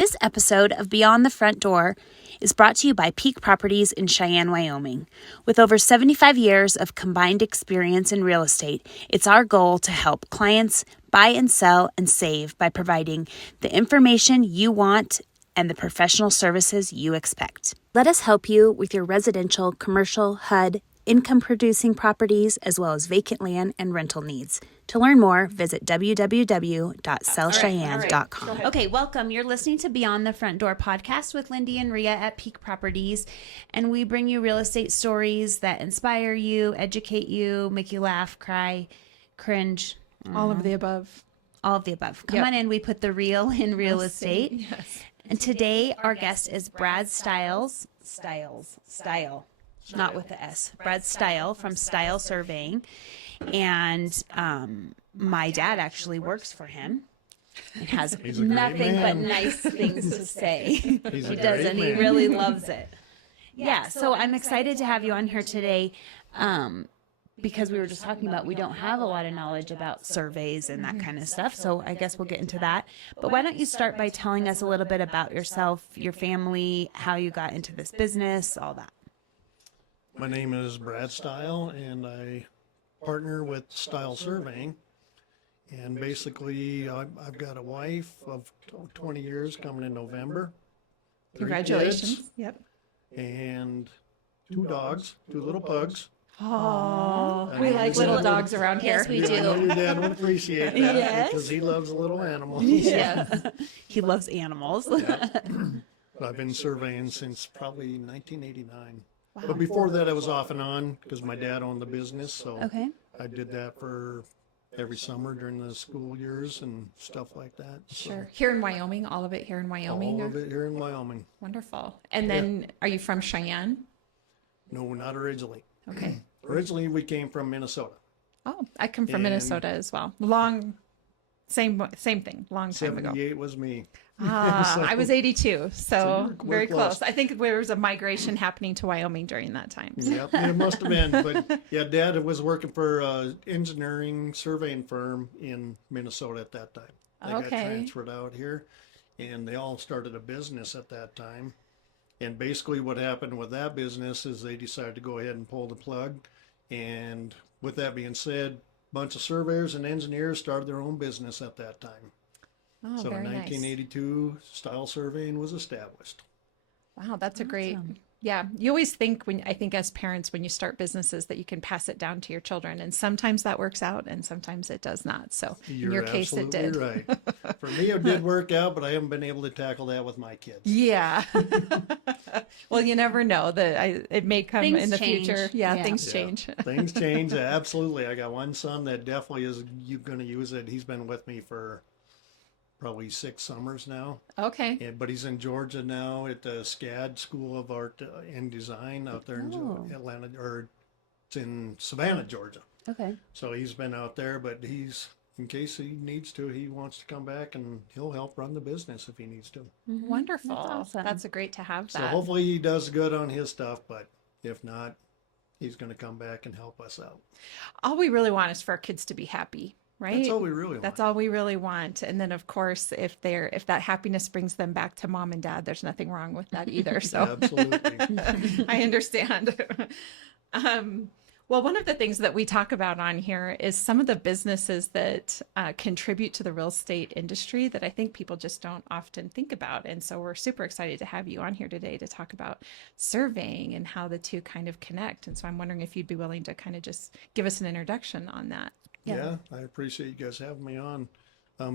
This episode of Beyond the Front Door is brought to you by Peak Properties in Cheyenne, Wyoming. With over 75 years of combined experience in real estate, it's our goal to help clients buy and sell and save by providing the information you want and the professional services you expect. Let us help you with your residential, commercial, HUD, income-producing properties, as well as vacant land and rental needs. To learn more, visit www.sellcheyenne.com. Okay, welcome. You're listening to Beyond the Front Door podcast with Lindy and Rhea at Peak Properties, and we bring you real estate stories that inspire you, educate you, make you laugh, cry, cringe. All of the above. All of the above. Come on in. We put the real in real estate. Yes. And today our guest is Brad Steil. Not with the S. Brad Steil from Steil Surveying. And my dad actually works for him. It has nothing but nice things to say. He does, and he really loves it. Yeah, so I'm excited to have you on here today because we were just talking about we don't have a lot of knowledge about surveys and that kind of stuff. So I guess we'll get into that. But why don't you start by telling us a little bit about yourself, your family, how you got into this business, all that. My name is Brad Steil, and I partner with Steil Surveying. And basically, I've got a wife of 20 years coming in November. 3 Congratulations. kids, Yep. and 2 dogs, 2 little pugs. Oh, we like little dogs around here. Yes, we I know do. your dad would appreciate that Yes. because he loves little animals. Yes. He loves animals. But I've been surveying since probably 1989. But before that, I was off and on because my dad owned the business. So Okay. I did that for every summer during the school years and stuff like that. So Sure. Here in Wyoming, all of it here in Wyoming. all of it here in Wyoming. Wonderful. And then are you from Cheyenne? No, not originally. Okay. Originally, we came from Minnesota. Oh, I come from And- Minnesota as well. Same thing, long time ago. 78 was me. Ah, I was 82, so we're very close. close. I think there was a migration happening to Wyoming during that time. Yep, it must have been. But yeah, Dad was working for an engineering surveying firm in Minnesota at that time. They got Okay. transferred out here, and they all started a business at that time. And basically what happened with that business is they decided to go ahead and pull the plug. And with that being said, a bunch of surveyors and engineers started their own business at that time. Oh, So very in nice. 1982, Steil Surveying was established. Wow, that's a great. Yeah, you always think I think as parents, when you start businesses, that you can pass it down to your children, and sometimes that works out, and sometimes it does not. So in your case, it did. Right. For me, it did work out, but I haven't been able to tackle that with my kids. Yeah. Well, you never know. It may come Things in the change. future. Yeah, Yeah. things Yeah, change. Things change. Absolutely. I got one son that definitely is going to use it. He's been with me for probably 6 summers now. Okay. But he's in Georgia now at the SCAD School of Art and Design out there in Atlanta, or it's in Savannah, Georgia. Okay. So he's been out there, but he's, in case he needs to, he wants to come back and he'll help run the business if he needs to. Wonderful. awesome. That's great to have So that. hopefully he does good on his stuff, but if not, he's going to come back and help us out. All we really want is for our kids to be happy, right? That's all we really want. That's all we really want. And then of course, if that happiness brings them back to mom and dad, there's nothing wrong with that either. So Absolutely. I understand. Well, one of the things that we talk about on here is some of the businesses that contribute to the real estate industry that I think people just don't often think about. And so we're super excited to have you on here today to talk about surveying and how the two kind of connect. And so I'm wondering if you'd be willing to kind of just give us an introduction on that. Yeah, I appreciate you guys having me on.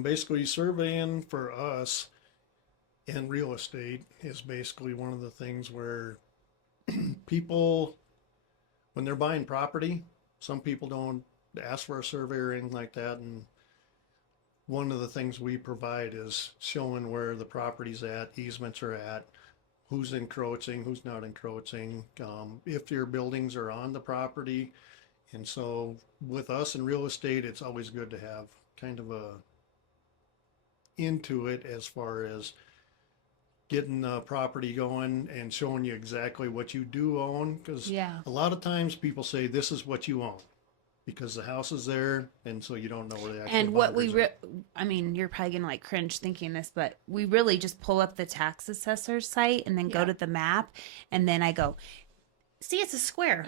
Basically, surveying for us in real estate is basically one of the things where people, when they're buying property, some people don't ask for a survey or anything like that. And one of the things we provide is showing where the property's at, easements are at, who's encroaching, who's not encroaching, if your buildings are on the property. And so with us in real estate, it's always good to have kind of a into it as far as getting the property going and showing you exactly what you do own. Because Yeah. a lot of times people say, this is what you own. because the house is there, and so you don't know where the actual And what we, boundaries I mean, you're probably gonna like cringe thinking this, but we really just pull up the tax assessor's site and then go Yeah. to the map, and then I go, see, it's a square.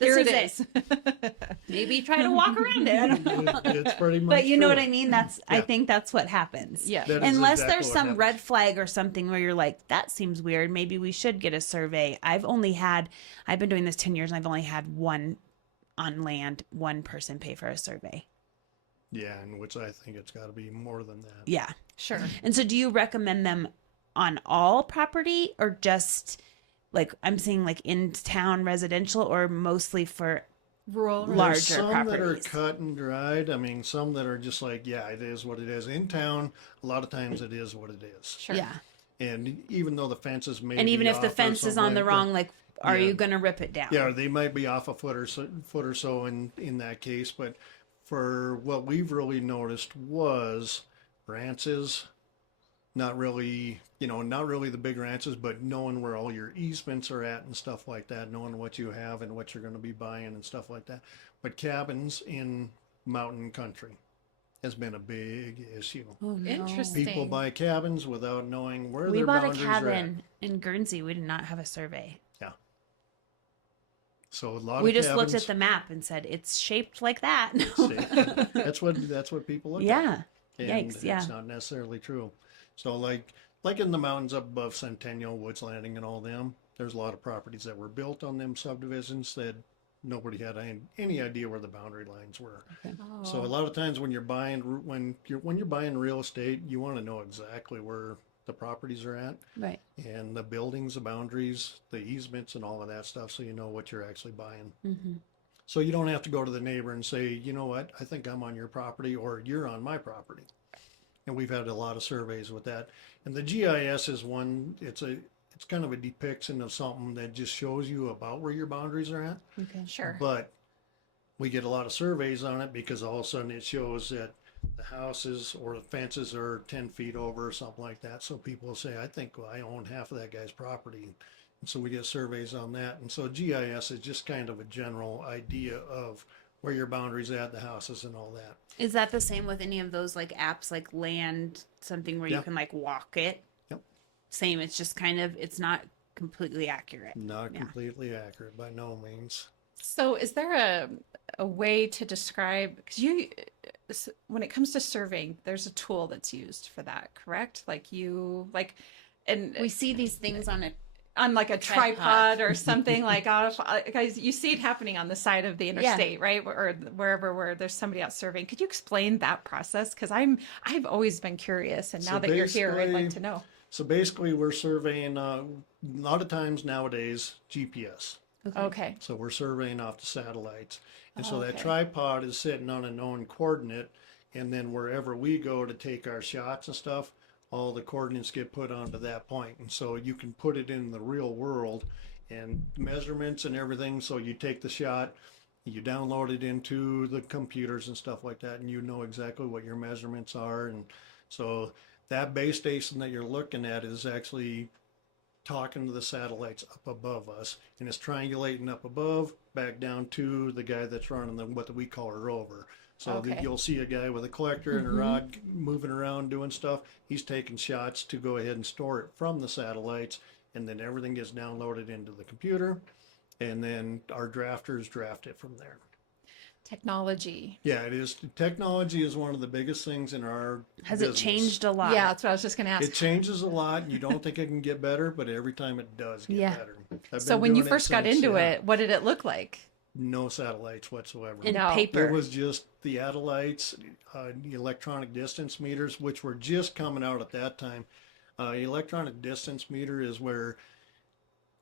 Here it is is. Maybe try to walk around it. I don't know. are. It's pretty much But you know true. what I mean? That's I Yeah. think that's what happens. Yeah. That is Unless exactly there's what some happens. red flag or something where you're like, that seems weird. Maybe we should get a survey. I've been doing this 10 years and I've only had one person pay for a survey. Yeah, and which I think it's got to be more than that. Yeah. Sure. And so do you recommend them on all property or just like I'm saying like in town residential or mostly for Rural. Larger There's some that are properties. cut and dried. I mean, some that are just like, yeah, it is what it is. In town, a lot of times it is what it is. Sure. yeah. And even though the fences may And be even if the off or fence is something on the like wrong, that, like are Yeah. you going to rip it down? yeah, they might be off a foot or so in that case. But for what we've really noticed was ranches, not really, not really the big ranches, but knowing where all your easements are at and stuff like that, knowing what you have and what you're going to be buying and stuff like that. But cabins in mountain country has been a big issue. Oh, no. Interesting. People buy cabins without knowing where We their bought a boundaries are at. cabin in Guernsey. We did not have a survey. So a lot We of just cabins, looked at the map and said it's shaped like that. that's what people look at. Yeah. And Yikes, yeah. it's not necessarily true. So like in the mountains up above Centennial, Woods Landing and all them, there's a lot of properties that were built on them subdivisions that nobody had any idea where the boundary lines were. So a lot of times when you're buying real estate, you want to know exactly where the properties are at Right. and the buildings, the boundaries, the easements and all of that stuff so you know what you're actually buying. Mm-hmm. So you don't have to go to the neighbor and say, you know what, I think I'm on your property or you're on my property. And we've had a lot of surveys with that. And the GIS is one, it's kind of a depiction of something that just shows you about where your boundaries are at. Okay. Sure. But we get a lot of surveys on it because all of a sudden it shows that the houses or the fences are 10 feet over or something like that. So people will say, I think I own half of that guy's property. And so we get surveys on that. And so GIS is just kind of a general idea of where your boundaries at, the houses and all that. Is that the same with any of those like apps like Land, something where you Yeah. can like walk it? Yep. Same. It's just kind of, it's not completely accurate. Not Yeah. completely accurate by no means. So, is there a way to describe? Because when it comes to surveying, there's a tool that's used for that, correct? And We see these things on it. on like a Tripod. tripod or something like guys, you see it happening on the side of the interstate, right? Or wherever where there's somebody out surveying. Could you explain that process? Because I've always been curious, and now So that you're here, I'd like basically- to know. So basically we're surveying, a lot of times nowadays, GPS. Okay. So we're surveying off the satellites. And so that Okay. tripod is sitting on a known coordinate. And then wherever we go to take our shots and stuff, all the coordinates get put onto that point. And so you can put it in the real world and measurements and everything. So you take the shot, you download it into the computers and stuff like that, and you know exactly what your measurements are. And so that base station that you're looking at is actually talking to the satellites up above us, and it's triangulating up above back down to the guy that's running what we call a rover. So Okay. you'll see a guy with a collector and a rod moving around doing stuff. He's taking shots to go ahead and store it from the satellites, and then everything gets downloaded into the computer, and then our drafters draft it from there. Technology. Yeah, it is. Technology is one of the biggest things in our Has it business. changed a lot? Yeah, that's what I was just going to ask. It changes a lot, and you don't think it can get better, but every time it does get Yeah. better. I've So been when you doing it first got since, into yeah, it, what did it look like? no satellites whatsoever. In No. paper. It was just the Adelites, the electronic distance meters, which were just coming out at that time. Electronic distance meter is where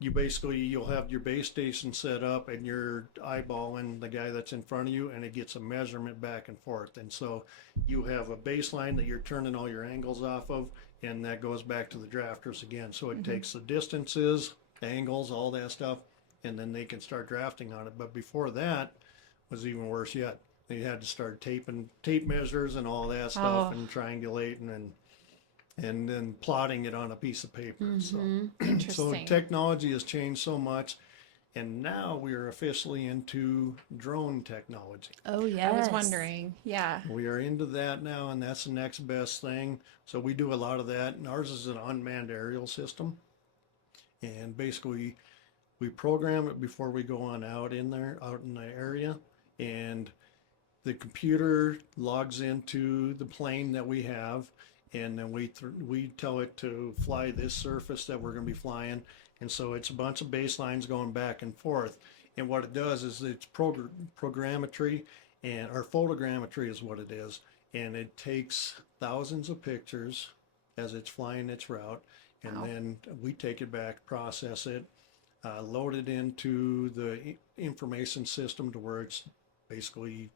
you'll have your base station set up and you're eyeballing the guy that's in front of you, and it gets a measurement back and forth. And so you have a baseline that you're turning all your angles off of, and that goes back to the drafters again. So it takes the distances, angles, all that stuff, and then they can start drafting on it. But before that was even worse yet. They had to start tape measures and all that stuff, Oh. and triangulating and then plotting it on a piece of paper. So Interesting. technology has changed so much, And now we are officially into drone technology. Oh, I yes. was wondering. Yeah. We are into that now, and that's the next best thing. So we do a lot of that. And ours is an unmanned aerial system. And basically, we program it before we go on out in there, out in the area. And the computer logs into the plane that we have. And then we tell it to fly this surface that we're going to be flying. And so it's a bunch of baselines going back and forth. And what it does is it's programmetry or photogrammetry is what it is. And it takes thousands of pictures as it's flying its route. And Wow. then we take it back, process it, load it into the information system to where it's basically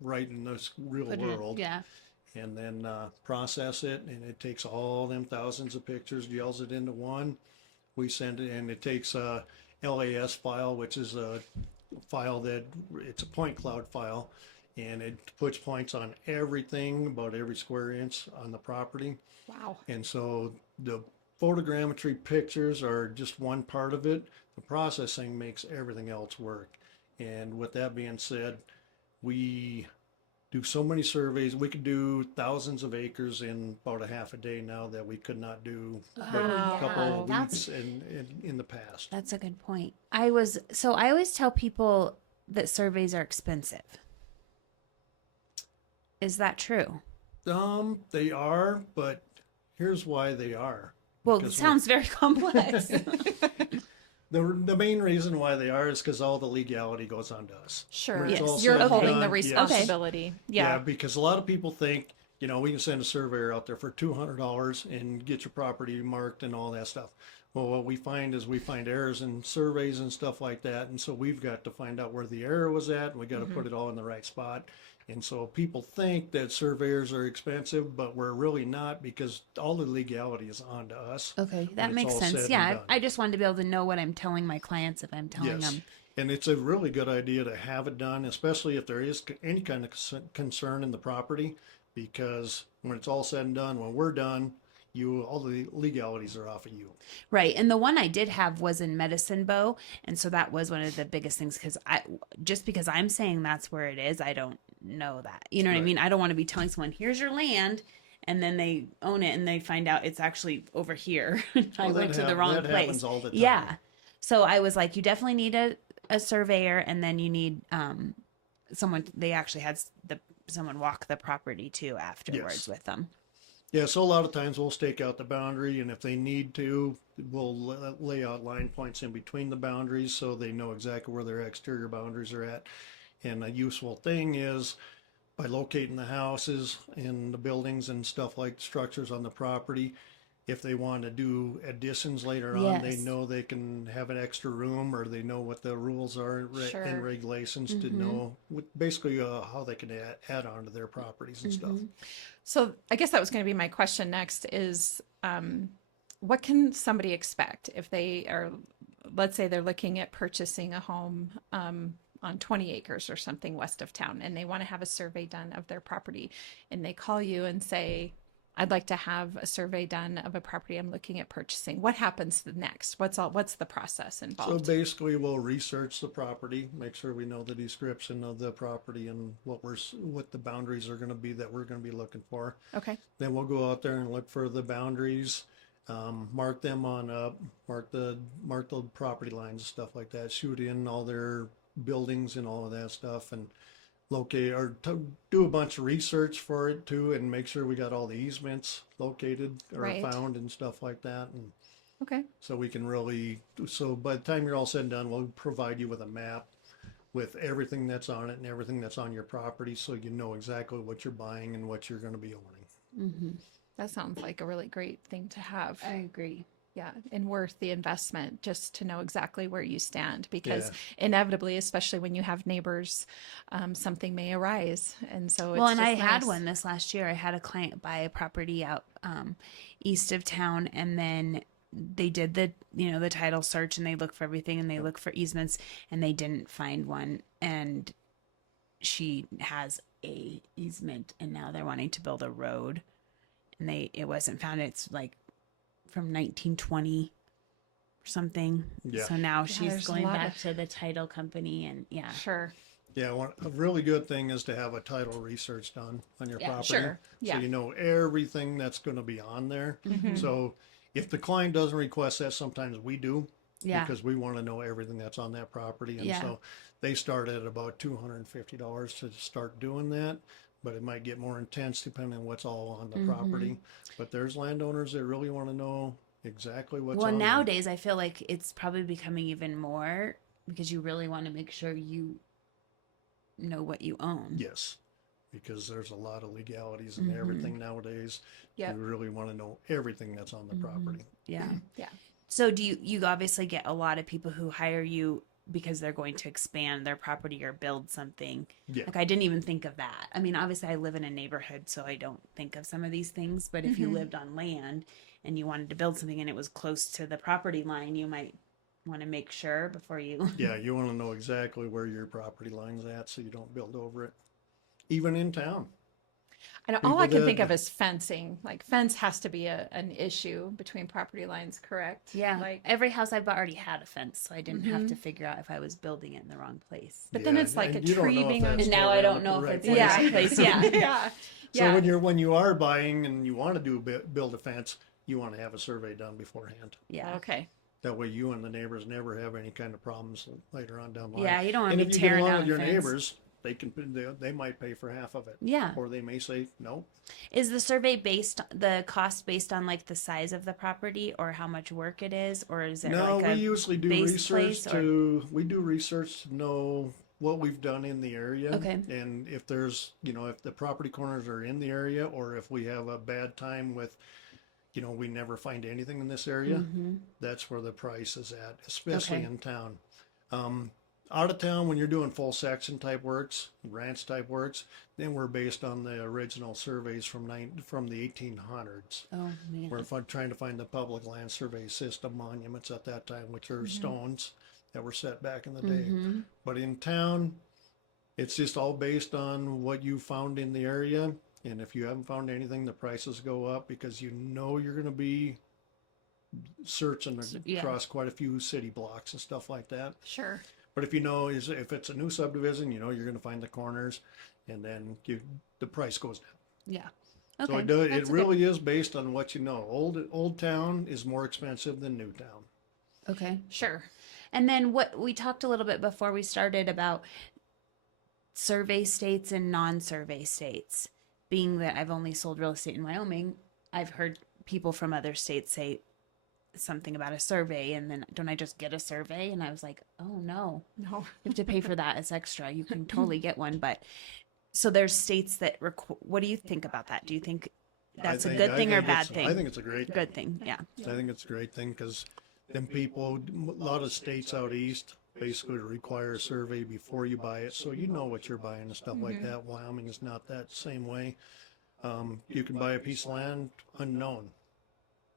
right in this real Put it- world. yeah. And then process it, and it takes all them thousands of pictures, yells it into one. We send it, and it takes a LAS file, which is a file that it's a point cloud file, and it puts points on everything, about every square inch on the property. Wow. And so the photogrammetry pictures are just one part of it. The processing makes everything else work. And with that being said, we do so many surveys. We could do thousands of acres in about a half a day now that we could not do but Wow. a couple of That's- weeks in the past. That's a good point. I always tell people that surveys are expensive. Is that true? They are, but here's why they are. Well, it Because sounds very complex. The main reason why they are is because all the legality goes on to us. Sure. When it's all You're said and holding done, the yes. responsibility. Yeah, Yeah. because a lot of people think, we can send a surveyor out there for $200 and get your property marked and all that stuff. Well, what we find is we find errors in surveys and stuff like that. And so we've got to find out where the error was at, and we got to put it all in the right spot. And so people think that surveyors are expensive, but we're really not, because all the legality is on to us. Okay, when that it's makes all sense. said Yeah, and done. I just wanted to be able to know what I'm telling my clients if I'm telling Yes. them. And it's a really good idea to have it done, especially if there is any kind of concern in the property, because when it's all said and done, when we're done, all the legalities are off of you. Right. And the one I did have was in Medicine Bow. And so that was one of the biggest things because because I'm saying that's where it is, I don't know that. You know what I Right. mean? I don't want to be telling someone, here's your land. And then they own it and they find out it's actually over here. I Well, went to the wrong that place. happens all the time. Yeah. So I was like, you definitely need a surveyor, and then you need someone. They actually had someone walk the property too afterwards Yes. with them. Yeah, so a lot of times we'll stake out the boundary, and if they need to, we'll lay out line points in between the boundaries so they know exactly where their exterior boundaries are at. And a useful thing is by locating the houses and the buildings and stuff like structures on the property, if they want to do additions later on, they Yes. know they can have an extra room, or they know what the rules are Sure. and regulations to know basically how they can add on to their properties and stuff. So I guess that was going to be my question next is what can somebody expect if they are, let's say they're looking at purchasing a home on 20 acres or something west of town, and they want to have a survey done of their property, and they call you and say, I'd like to have a survey done of a property I'm looking at purchasing. What happens next? What's the process So involved? basically, we'll research the property, make sure we know the description of the property and what the boundaries are going to be that we're going to be looking for. Okay. Then we'll go out there and look for the boundaries, mark them on up, mark the property lines and stuff like that. Shoot in all their buildings and all of that stuff, and locate or do a bunch of research for it too, and make sure we got all the easements located or Right. found and stuff like that. And Okay. so we can so by the time you're all said and done, we'll provide you with a map with everything that's on it and everything that's on your property, so you know exactly what you're buying and what you're going to be owning. That sounds like a really great thing to have. I agree. Yeah, and worth the investment just to know exactly where you stand, because Yeah. inevitably, especially when you have neighbors, something may arise, and so Well, it's and just I had nice. one this last year. I had a client buy a property out east of town, and then they did the title search, and they looked for everything, and they looked for easements, and they didn't find one. And she has a easement, and now they're wanting to build a road, and it wasn't found. It's like from 1920, something. Yeah. So now she's there's a going lot back of- to the title company, and Sure. Yeah, a really good thing is to have a title research done on your Yeah, property. sure. Yeah. So you know everything that's going to be on there. So if the client doesn't request that, sometimes we do. Yeah. Because we want to know everything that's on that property. And Yeah. so they start at about $250 to start doing that. But it might get more intense depending on what's all on the property. But there's landowners that really want to know exactly what's well, on there. nowadays I feel like it's probably becoming even more because you really want to make sure you know what you own. Yes, because there's a lot of legalities and everything nowadays. Yep. You really want to know everything that's on the property. Yeah. Yeah. So do you obviously get a lot of people who hire you because they're going to expand their property or build something. Yeah. Like I didn't even think of that. I mean, obviously I live in a neighborhood, so I don't think of some of these things, but if you lived on land and you wanted to build something and it was close to the property line, you might want to make sure before you Yeah, you want to know exactly where your property line's at so you don't build over it. Even in town. And all I People can think that- of is fencing. Like fence has to be an issue between property lines, correct? Yeah. Like, Every house I've bought already had a fence, so I didn't have to figure out if I was building it in the wrong place. but then Yeah, it's like a and you don't tree know if being on. that's And now I don't the know if right it's place. in the right place. Yeah. Yeah. So Yeah. when you are buying and you want to build a fence, you want to have a survey done beforehand. Yeah. Okay. That way you and the neighbors never have any kind of problems later on down the line. Yeah, you don't want And to be if you get tearing along down with your a fence. neighbors, they might pay for half of it. Yeah. Or they may say no. Is the survey the cost based on like the size of the property or how much work it is, or is it No, like we a usually do base research place, or- we do research to know what we've done in the area. Okay. And if there's, if the property corners are in the area, or if we have a bad time with, we never find anything in this area, that's where the price is at, especially Okay. in town. Out of town, when you're doing full section type works, ranch type works, then we're based on the original surveys from the 1800s. Oh man. We're trying to find the public land survey system monuments at that time, which are stones that were set back in the day. But in town, it's just all based on what you found in the area. And if you haven't found anything, the prices go up because you're going to be searching yeah. across quite a few city blocks and stuff like that. Sure. But if if it's a new subdivision, you're going to find the corners, and then the price goes down. Yeah. So Okay. it really is based on what you know. Old town is more expensive than new town. Okay. Sure. And then what we talked a little bit before we started about survey states and non-survey states. Being that I've only sold real estate in Wyoming, I've heard people from other states say something about a survey, and then don't I just get a survey? And I was like, oh no, No. you have to pay for that. It's extra. You can totally get one, but so there's states that what do you think about that? Do you think that's a good thing or bad thing? I think it's a great thing. Good thing. Yeah. I think it's a great thing because then people, a lot of states out east basically require a survey before you buy it, so you know what you're buying and stuff like that. Wyoming is not that same way. You can buy a piece of land unknown,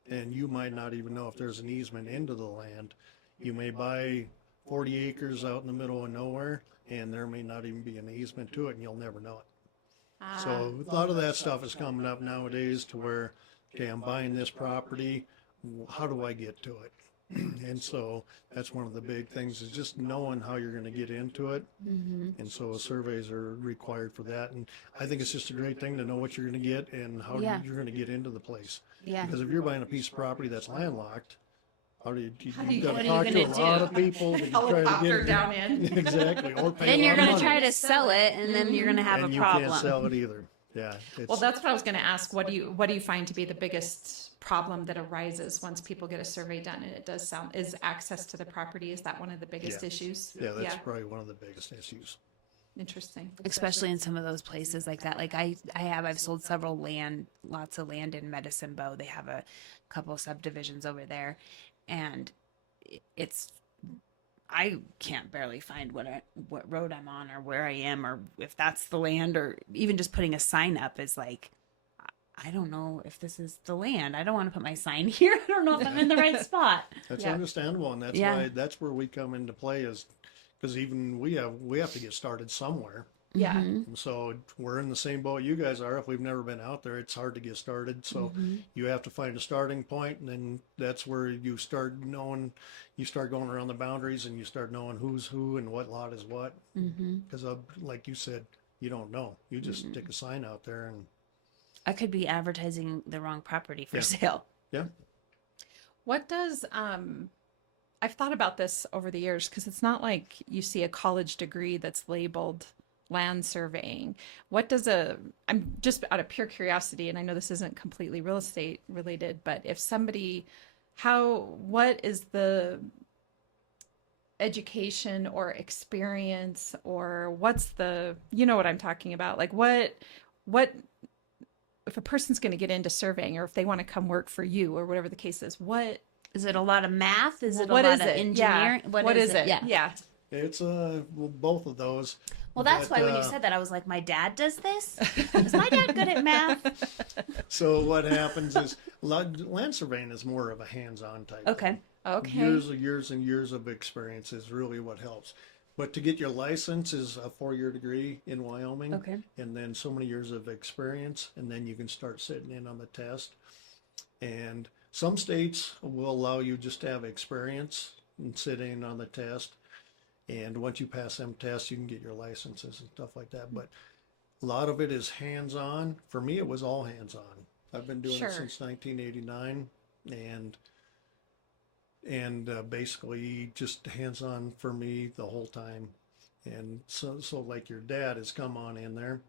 and you might not even know if there's an easement into the land. You may buy 40 acres out in the middle of nowhere, and there may not even be an easement to it, and you'll never know it. So a lot of that stuff is coming up nowadays to where, okay, I'm buying this property, how do I get to it? And so that's one of the big things is just knowing how you're going to get into it. And so surveys are required for that. And I think it's just a great thing to know what you're going to get and how Yeah. you're going to get into the place. Yeah. Because if you're buying a piece of property that's landlocked, do you- you've got what to are you talk to a gonna lot do? of people to try to Helicopter get down in. exactly, or pay Then a you're lot of going to money. try to sell it, and then you're going to have and a you problem. can't sell it either. Yeah, Well, that's what I was going to ask. What do you find to be the biggest problem that arises once people get a survey done? And it does sound, is access to the property. Is that one of the biggest Yeah. issues? yeah, that's probably one of the biggest issues. Interesting. Especially in some of those places like that. Like I've sold lots of land in Medicine Bow. They have a couple subdivisions over there, and I can't barely find what road I'm on or where I am or if that's the land, or even just putting a sign up is like, I don't know if this is the land. I don't want to put my sign here. I don't know if I'm in the right spot. That's Yeah. understandable, and that's Yeah. why that's where we come into play is because even we have to get started somewhere. Yeah. So we're in the same boat you guys are. If we've never been out there, it's hard to get started. So you have to find a starting point, and then that's where you start knowing, you start going around the boundaries, and you start knowing who's who and what lot is what. Because like you said, you don't know. You just stick a sign out there, and I could be advertising the wrong property for Yeah. sale. yeah. What does I've thought about this over the years because it's not like you see a college degree that's labeled land surveying. What does I'm just out of pure curiosity, and I know this isn't completely real estate related, but if somebody, what is the education or experience, or what's the, you know what I'm talking about? Like what if a person's going to get into surveying, or if they want to come work for you, or whatever the case is, what Is it a lot of math? Is it a what lot is of it? engineering? Yeah. What is it? Yeah. Yeah. It's well, both of those. Well, that's But, why when you said that, I was like, my dad does this? Is my dad good at math? So what happens is land surveying is more of a hands-on type. Okay. Okay. Years and years of experience is really what helps. But to get your license is a 4-year degree in Wyoming. Okay. And then so many years of experience, and then you can start sitting in on the test. And some states will allow you just to have experience and sit in on the test. And once you pass them tests, you can get your licenses and stuff like that. But a lot of it is hands-on. For me, it was all hands-on. I've been doing Sure. it since 1989, and basically just hands-on for me the whole time. And so like your dad has come on in there,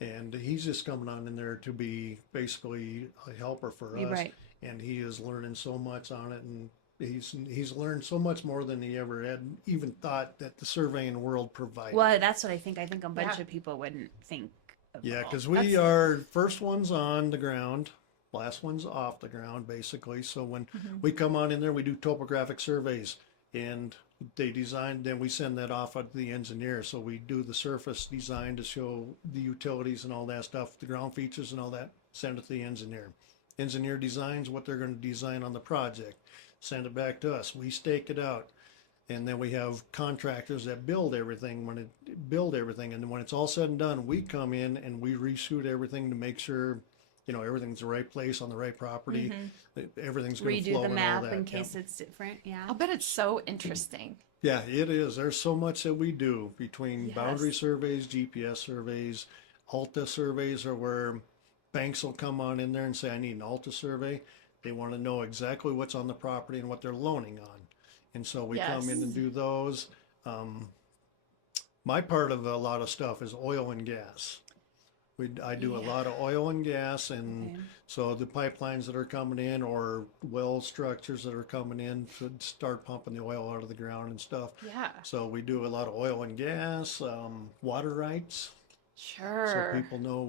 and he's just coming on in there to be basically a helper for us. Right. And he is learning so much on it, and he's learned so much more than he ever had even thought that the surveying world provided. Well, that's what I think. I think a bunch Yeah. of people wouldn't think of Yeah, all. because we are first ones on the ground, last ones off the ground, basically. So when we come on in there, we do topographic surveys, and they design. Then we send that off to the engineer. So we do the surface design to show the utilities and all that stuff, the ground features and all that. Send it to the engineer. Engineer designs what they're going to design on the project. Send it back to us. We stake it out. And then we have contractors that build everything. And then when it's all said and done, we come in and we reshoot everything to make sure, everything's the right place on the right property. That everything's going to Redo flow the and all map that. in Yeah. case it's different. Yeah. I'll bet it's so interesting. Yeah, it is. There's so much that we do between Yes. boundary surveys, GPS surveys, Alta surveys, are where banks will come on in there and say, I need an Alta survey. They want to know exactly what's on the property and what they're loaning on. And so we come in Yes. and do those. My part of a lot of stuff is oil and gas. I do a lot of oil and gas, and Okay. so the pipelines that are coming in, or well structures that are coming in to start pumping the oil out of the ground and stuff. Yeah. So we do a lot of oil and gas, water rights, so Sure. people know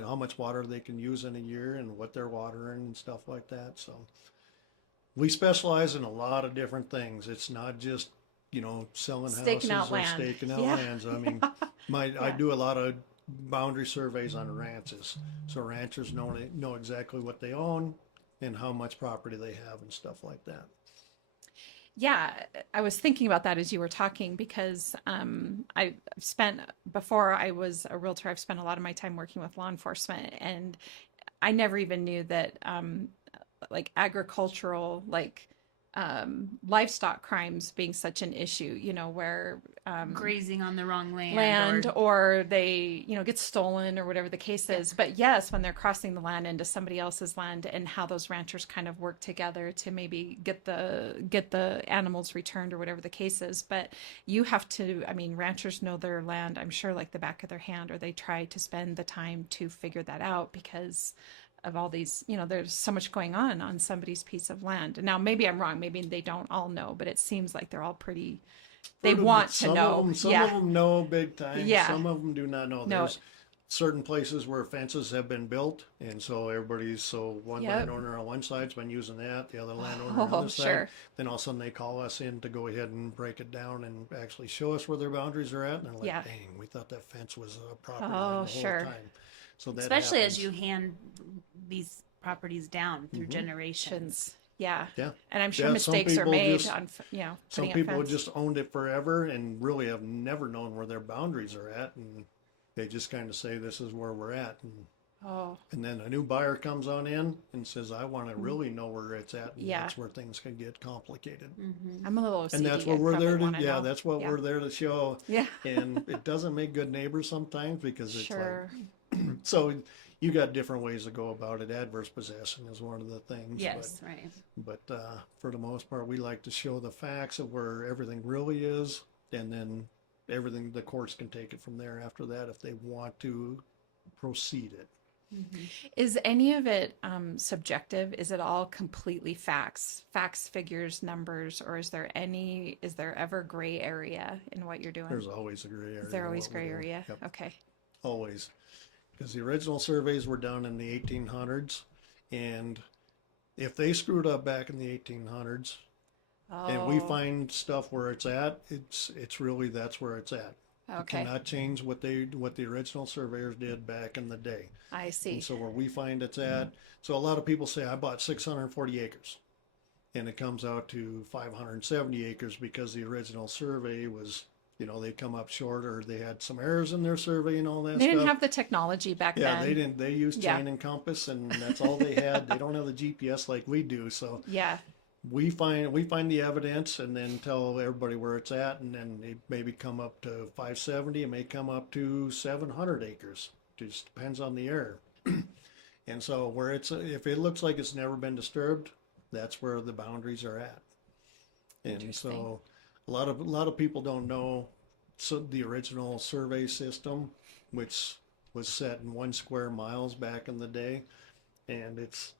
how much water they can use in a year and what they're watering and stuff like that. So we specialize in a lot of different things. It's not just selling Staking out houses or land. staking out Yeah. lands. I mean, I do a lot of boundary surveys on ranches, so ranchers know exactly what they own and how much property they have and stuff like that. Yeah, I was thinking about that as you were talking because before I was a realtor, I've spent a lot of my time working with law enforcement, and I never even knew that like agricultural, livestock crimes being such an issue, where Grazing on the wrong land or they get stolen or whatever the case is. But yes, when they're crossing the land into somebody else's land, and how those ranchers kind of work together to maybe get the animals returned or whatever the case is. But you have to, ranchers know their land, I'm sure, like the back of their hand, or they try to spend the time to figure that out because of all these, there's so much going on somebody's piece of land. Now, maybe I'm wrong. Maybe they don't all know, but it seems like they're all pretty, they want to know. Some of them know big time. Yeah. Some of them do not know. No. There's certain places where fences have been built, and so one Yep. landowner on one side's been using that, the other landowner on the other side. Sure. Then all of a sudden they call us in to go ahead and break it down and actually show us where their boundaries are at, and they're like, Yeah. dang, we thought that fence was a property Oh, line the whole sure. time. So that especially as happens. you hand these properties down through generations. Yeah. Yeah. And I'm sure Yeah, some mistakes are people made just- on, Some putting up people fence. just owned it forever and really have never known where their boundaries are at, and they just kind of say, this is where we're at. Oh, And then a new buyer comes on in and says, I want to really know where it's at, and Yeah. that's where things can get complicated. I'm a little OCD. And that's what I'd we're there probably to, wanna yeah, know. that's what Yeah. we're there to show. Yeah. And it doesn't make good neighbors sometimes because it's Sure. like, so you got different ways to go about it. Adverse possession is one of the things. Yes, right. But for the most part, we like to show the facts of where everything really is, and then everything, the courts can take it from there after that if they want to proceed it. Is any of it subjective? Is it all completely facts, figures, numbers, or is there ever gray area in what you're doing? There's always a gray area. Is there in always what we're gray doing. area? Yep, Okay. always. Because the original surveys were done in the 1800s, and if they screwed up back in the 1800s, and we Oh, find stuff where it's at, it's really, that's where it's at. You okay. cannot change what the original surveyors did back in the day. I see. And so where we find it's at, so a lot of people say, I bought 640 acres. And it comes out to 570 acres because the original survey was, they come up short, or they had some errors in their survey and all that They stuff. didn't have the technology back Yeah, then. they didn't. They used Yeah. chain and compass, and that's all they had. They don't have the GPS like we do. So Yeah. we find the evidence and then tell everybody where it's at, and then it maybe come up to 570. It may come up to 700 acres. Just depends on the error. And so where if it looks like it's never been disturbed, that's where the boundaries are at. And so a lot of people don't know. So the original survey system, which was set in 1 square miles back in the day, and it's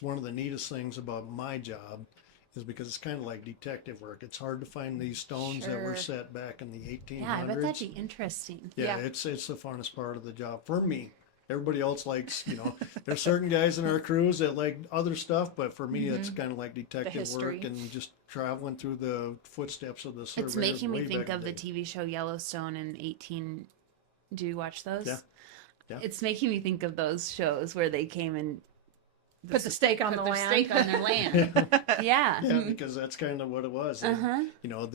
one of the neatest things about my job is because it's kind of like detective work. It's hard to find these stones that were Sure. set back in the 1800s. Yeah, I bet that'd be interesting. Yeah, Yeah. it's the funnest part of the job for me. Everybody else likes, there's certain guys in our crews that like other stuff, but for me, it's kind of like detective history. work and just traveling through the footsteps of the surveyors. It's making me way think back in of the day. TV show Yellowstone in 18. Do you watch those? Yeah. Yeah. It's making me think of those shows where they came and Put the stake on put the their land. stake on their land. Yeah. Yeah, because that's kind of what it was. And, Uh-huh.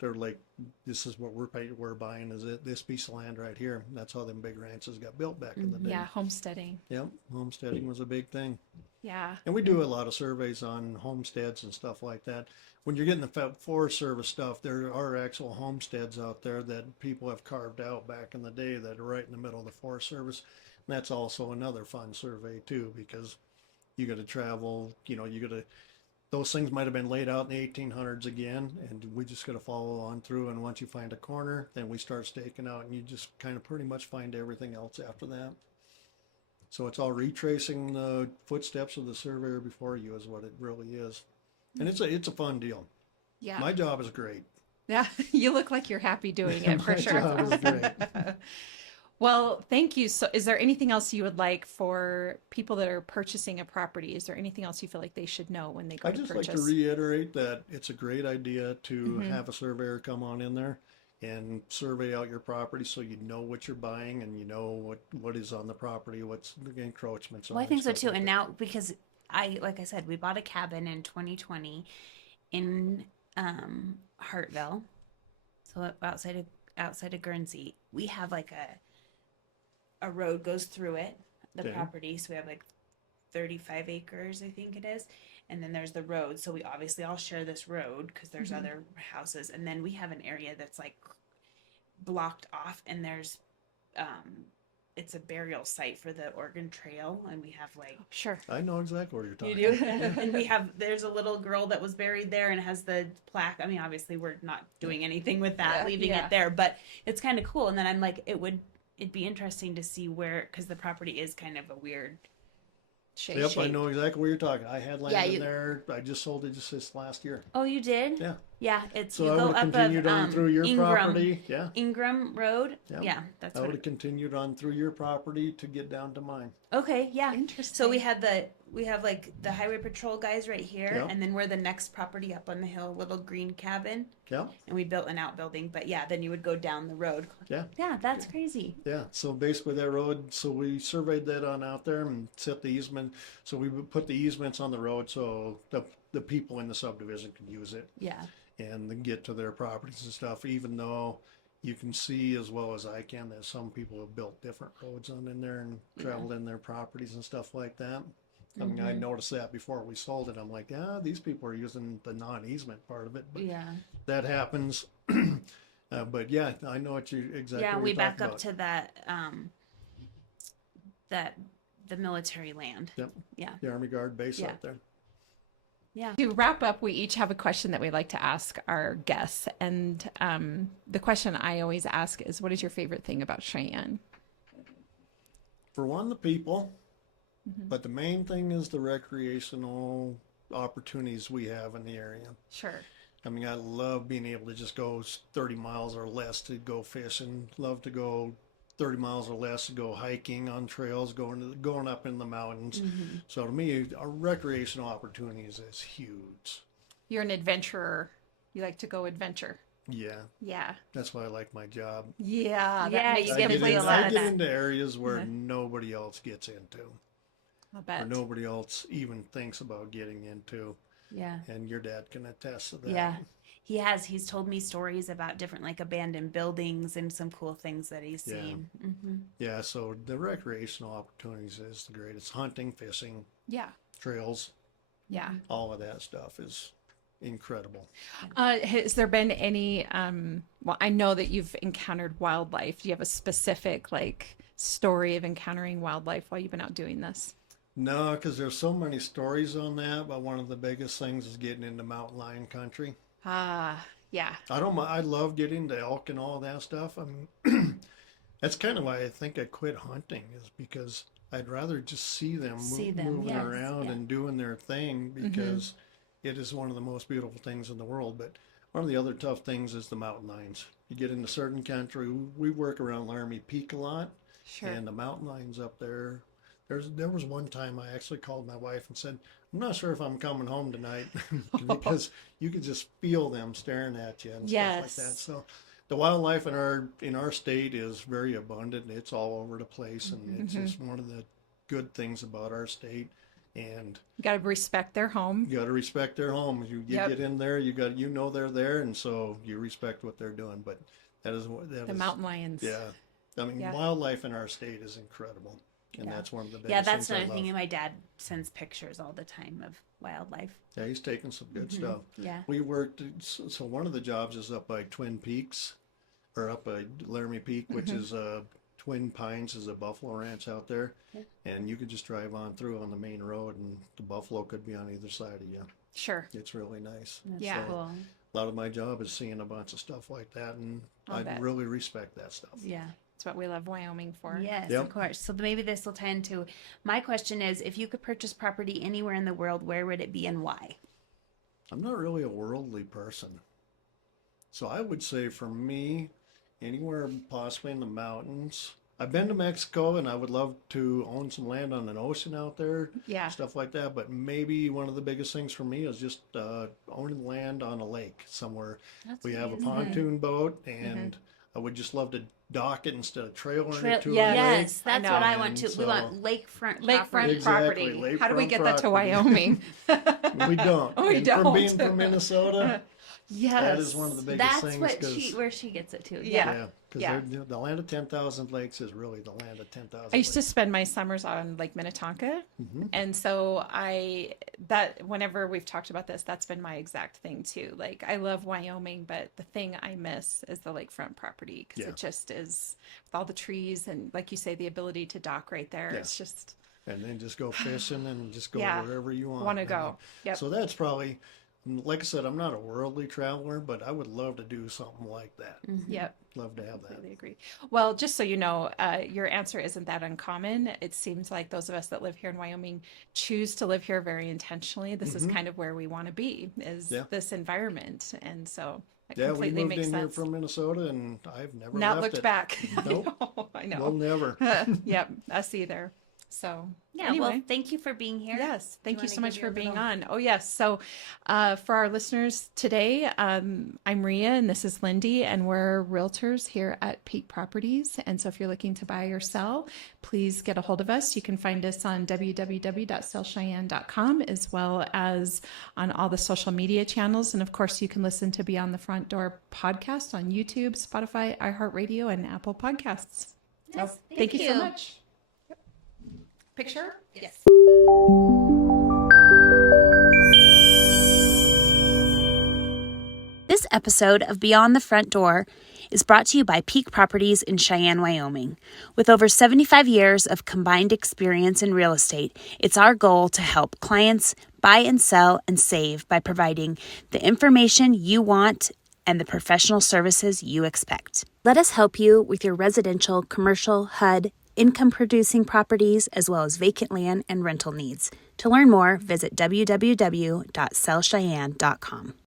they're like, this is what we're buying, is it this piece of land right here. That's how them big ranches got built back in the day. Yeah, homesteading. Yep, homesteading was a big thing. Yeah. And we do a lot of surveys on homesteads and stuff like that. When you're getting the Forest Service stuff, there are actual homesteads out there that people have carved out back in the day that are right in the middle of the Forest Service. And that's also another fun survey too, because you got to travel, those things might have been laid out in the 1800s again, and we just got to follow on through. And once you find a corner, then we start staking out, and you just kind of pretty much find everything else after that. So it's all retracing the footsteps of the surveyor before you is what it really is. And it's a fun deal. Yeah. My job is great. Yeah. You look like you're happy doing it for My sure. job is great. Well, thank you. So, is there anything else you would like for people that are purchasing a property? Is there anything else you feel like they should know when they go I to just purchase? like to reiterate that it's a great idea to have a surveyor come on in there and survey out your property so you know what you're buying and you know what is on the property, what's the encroachments on Well, I it, think so stuff too. like And that. now, because like I said, we bought a cabin in 2020 in Hartville, so outside of Guernsey. We have like a road goes through it, the Okay. property. So we have like 35 acres, I think it is. And then there's the road. So we obviously all share this road because there's other houses. And then we have an area that's like blocked off, and there's it's a burial site for the Oregon Trail, and we have like Sure. I know exactly what you're talking you about. do, and there's a little girl that was buried there and has the plaque. I mean, obviously we're not doing anything with that, Yeah. leaving Yeah. it there, but it's kind of cool. And then I'm like, it'd be interesting to see where, because the property is kind of a weird Yep, I know exactly what you're talking. I had land Yeah, in you- there. I just sold it just this last year. Oh, you did? Yeah. Yeah, it's So you I go would have up continued of on through your Ingram, property. Yeah. Ingram Road. Yeah. Yeah, that's I what. would have continued on through your property to get down to mine. Okay, yeah. Interesting. So we have like the highway patrol guys right here, Yeah. and then we're the next property up on the hill, a little green cabin, Yeah. and we built an outbuilding. But yeah, then you would go down the road. Yeah. Yeah, that's crazy. Yeah. So basically that road, so we surveyed that on out there and set the easement. So we would put the easements on the road so the people in the subdivision could use it Yeah. and then get to their properties and stuff, even though you can see as well as I can that some people have built different roads on in there and traveled in their properties and stuff like that. I mean, I noticed that before we sold it. I'm like, yeah, these people are using the non-easement part of it, but Yeah. that happens. But yeah, I know what you exactly. Yeah, what we you're back talking up about. to that the military land. Yep. Yeah. The Army Guard base Yeah. up there. Yeah. To wrap up, we each have a question that we like to ask our guests. And the question I always ask is, what is your favorite thing about Cheyenne? For one, the people, but the main thing is the recreational opportunities we have in the area. Sure. I mean, I love being able to just go 30 miles or less to go fishing. Love to go 30 miles or less to go hiking on trails, going up in the mountains. So to me, our recreational opportunities is huge. You're an adventurer. You like to go adventure. Yeah, Yeah. that's why I like my job. Yeah. Yeah, That makes you I get get, to play in, a lot I of get that. into areas where Yeah. nobody else gets into, I'll or bet. nobody else even thinks about getting into. Yeah. And your dad can attest to that. Yeah. He has. He's told me stories about different like abandoned buildings and some cool things that he's Yeah. seen. Yeah, so the recreational opportunities is the greatest. Hunting, fishing, Yeah. trails, Yeah. all of that stuff is incredible. Has there been any, well, I know that you've encountered wildlife. Do you have a specific like story of encountering wildlife while you've been out doing this? No, because there's so many stories on that, but one of the biggest things is getting into mountain lion country. Ah, yeah. I don't mind. I love getting to elk and all that stuff. I mean, that's kind of why I think I quit hunting, is because I'd rather just see them, See them, moving yes, around yeah. and doing their thing, because it is one of the most beautiful things in the world. But one of the other tough things is the mountain lions. You get into certain country. We work around Laramie Peak a lot, Sure. and the mountain lions up there. There was one time I actually called my wife and said, I'm not sure if I'm coming home tonight because you could just feel them staring at you and stuff like that. Yes. So the wildlife in our state is very abundant. It's all over the place, and it's just one of the good things about our state. And You got to respect their home. you got to respect their home. You Yep. get in there, you know they're there, and so you respect what they're doing. But that is what that The is, mountain lions. Yeah, I mean, Yeah. wildlife in our state is incredible, and Yeah. that's one of the biggest Yeah, that's things I another thing. love. And my dad sends pictures all the time of wildlife. Yeah, he's taking some good stuff. Yeah. We worked, so one of the jobs is up by Twin Peaks, or up by Laramie Peak, which is Twin Pines is a buffalo ranch out there. And you could just drive on through on the main road and the buffalo could be on either side of you. Sure. It's really nice. That's Yeah. cool. A lot of my job is seeing a bunch of stuff like that, and I'll I bet. really respect that stuff. Yeah. That's what we love Wyoming for. Yes, Yep. of course. So maybe this will tie into my question is if you could purchase property anywhere in the world, where would it be and why? I'm not really a worldly person. So I would say for me, anywhere possibly in the mountains. I've been to Mexico and I would love to own some land on an ocean out there, Yeah. stuff like that. But maybe one of the biggest things for me is just owning land on a lake somewhere. That's We have a amazing. pontoon boat, and I would just love to dock it instead of trailing Trail- it to yes. a lake. Yes, I that's what I know. want to. And We so- want lakefront Lakefront property. Exactly, property. How do we lakefront get that to property. Wyoming? We don't. We And don't. From being from Minnesota, Yes. that is one of the biggest That's things. what 'Cause- where she gets it to. Yeah. Yeah, because Yeah. the land of 10,000 lakes is really the land of 10,000 I used to lakes. spend my summers on Lake Minnetonka. Mhm. And so whenever we've talked about this, that's been my exact thing too. Like I love Wyoming, but the thing I miss is the lakefront property because Yeah. it just is with all the trees and like you say, the ability to dock right there. Yeah. It's just And then just go fishing and just go Yeah. wherever you want. want to I go. mean, Yep. So that's probably, Like I said, I'm not a worldly traveler, but I would love to do something like that. Yep. Love to have that. Completely agree. Well, just so you know, your answer isn't that uncommon. It seems like those of us that live here in Wyoming choose to live here very intentionally. This is kind of where we want to be, is Yeah. this environment. And so that Yeah, we completely moved makes in here sense. from Minnesota, and I've never Not left looked it. back. Nope. I know. We'll never. Yep, us either. So Yeah, anyway. well, thank you for being here. Yes, thank you wanna so much give for your being little- on. Oh, yes. So, for our listeners today, I'm Ria and this is Lindy, and we're realtors here at Peak Properties. And so, if you're looking to buy or sell, please get a hold of us. You can find us on www.sellcheyenne.com as well as on all the social media channels. And of course, you can listen to Beyond the Front Door podcast on YouTube, Spotify, iHeartRadio, and Apple Podcasts. Yes, So, thank you so much. Picture? Yes. This episode of Beyond the Front Door is brought to you by Peak Properties in Cheyenne, Wyoming. With over 75 years of combined experience in real estate, it's our goal to help clients buy and sell and save by providing the information you want and the professional services you expect. Let us help you with your residential, commercial, HUD, income-producing properties, as well as vacant land and rental needs. To learn more, visit www.sellcheyenne.com.